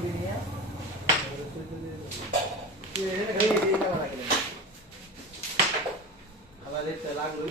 गयो यो के हेरे हेरे आवाजले चलाउनु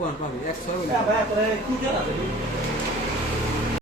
পোৱা পাবি এক ছয় বাৰ তই কি কিয় নাযাবি